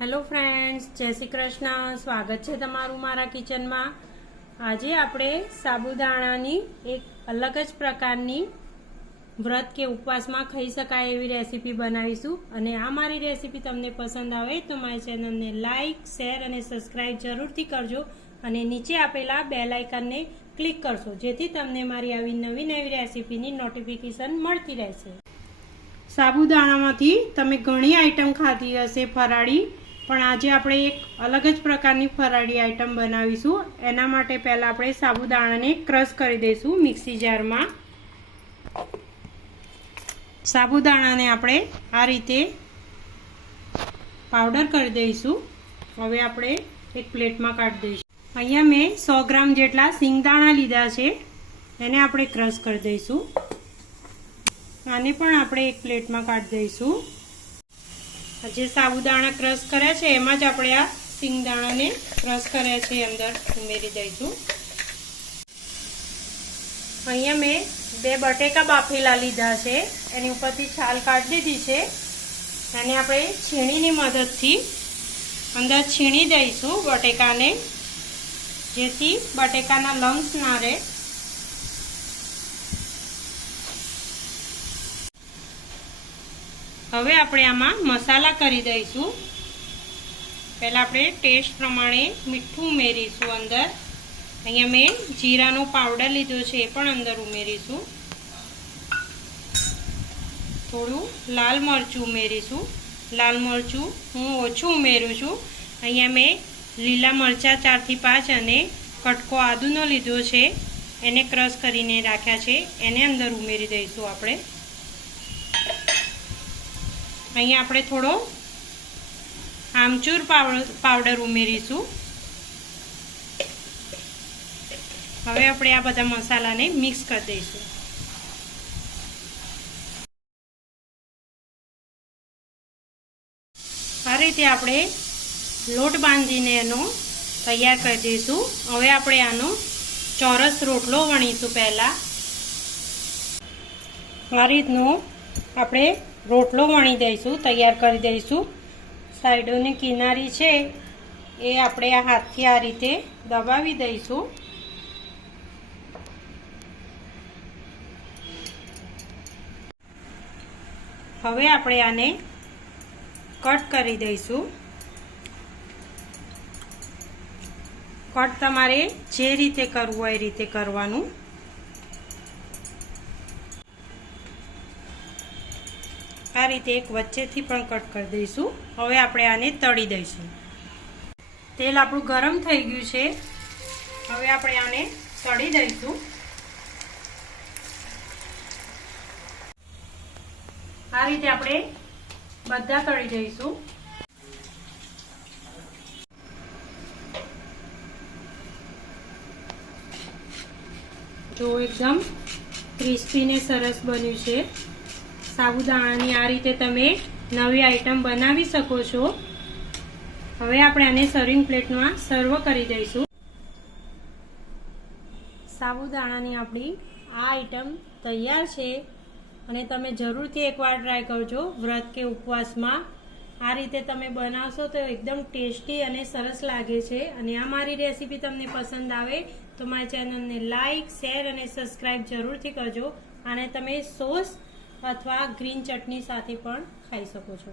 Hello friends, જય શ્રી કૃષ્ણ। સ્વાગત છે તમારું મારા કિચનમાં। આજે આપણે સાબુદાણાની એક અલગ જ પ્રકારની વ્રત કે ઉપવાસમાં ખાઈ શકાય એવી રેસીપી બનાવીશું। અને આ મારી રેસીપી તમને પસંદ આવે તો મારી ચેનલને લાઈક, શેર અને સબસ્ક્રાઈબ જરૂરથી કરજો અને નીચે આપેલા બેલ આઇકનને ક્લિક કરશો જેથી તમને મારી આવી નવી નવી રેસીપીની નોટિફિકેશન મળતી રહેશે। સાબુદાણામાંથી તમે ઘણી આઈટમ ખાધી હશે ફરાળી, પણ આજે આપણે એક અલગ જ પ્રકારની ફરાળી આઈટમ બનાવીશું। એના માટે પહેલા આપણે સાબુદાણાને ક્રશ કરી દઈશું મિક્સી જારમાં। સાબુદાણાને આપણે આ રીતે પાવડર કરી દઈશું। હવે આપણે એક પ્લેટમાં કાઢી દઈશું। અહીંયા મેં 100 ગ્રામ જેટલા સિંગદાણા લીધા છે, એને આપણે ક્રશ કરી દઈશું। આને પણ આપણે એક પ્લેટમાં કાઢી દઈશું। જે સાબુદાણા ક્રશ કર્યા છે એમાં જ આપણે આ સિંગદાણાને ક્રશ કર્યા છે અંદર ઉમેરી દઈશું। અહીંયા મેં 2 બટેકા બાફેલા લીધા છે, એની ઉપરથી છાલ કાઢી દીધી છે। અને આપણે છીણીની મદદથી અંદર છીણી દઈશું બટેકાને, જેથી બટેકાના લમ્સ ના રહે। હવે આપણે આમાં મસાલા કરી દઈશું। પહેલા આપણે ટેસ્ટ પ્રમાણે મીઠું ઉમેરીશું અંદર। અહીંયા મેં જીરાનો પાવડર લીધો છે, એ પણ અંદર ઉમેરીશું। થોડું લાલ મરચું ઉમેરીશું। લાલ મરચું હું ઓછું ઉમેરું છું। અહીંયા મેં લીલા મરચાં 4 થી 5 અને કટકો આદુનો લીધો છે, એને ક્રશ કરીને રાખ્યા છે, એને અંદર ઉમેરી દઈશું આપણે। અહીંયા આપણે થોડો આમચૂર પાવડર ઉમેરીશું। હવે આપણે આ બધા મસાલાને મિક્સ કરી દઈશું। આ રીતે આપણે લોટ બાંધીને એનો તૈયાર કરી દઈશું। હવે આપણે આનો ચોરસ રોટલો વણીશું। પહેલા આ રીતનો આપણે રોટલો વણી દઈશું, તૈયાર કરી દઈશું। સાઈડોની કિનારી છે એ આપણે આ હાથથી આ રીતે દબાવી દઈશું। હવે આપણે આને કટ કરી દઈશું। કટ તમારે જે રીતે કરવું હોય એ રીતે કરવાનું। આ રીતે એક વચ્ચેથી પણ કટ કરી દઈશું। હવે આપણે આને તળી દઈશું। તેલ આપણું ગરમ થઈ ગયું છે, હવે આપણે આને તળી દઈશું। આ રીતે આપણે બધા તળી દઈશું। જો એકદમ ક્રિસ્પી ને સરસ બન્યું છે। સાબુદાણાની આ રીતે તમે નવી આઈટમ બનાવી શકો છો। હવે આપણે આને સર્વિંગ પ્લેટમાં સર્વ કરી દઈશું। સાબુદાણાની આપણી આ આઈટમ તૈયાર છે અને તમે જરૂરથી એકવાર ટ્રાય કરજો વ્રત કે ઉપવાસમાં। આ રીતે તમે બનાવશો તો એકદમ ટેસ્ટી અને સરસ લાગે છે। અને આ મારી રેસીપી તમને પસંદ આવે તો મારી ચેનલને લાઈક, શેર અને સબસ્ક્રાઈબ જરૂરથી કરજો। અને તમે સોસ અથવા ગ્રીન ચટણી સાથે પણ ખાઈ શકો છો।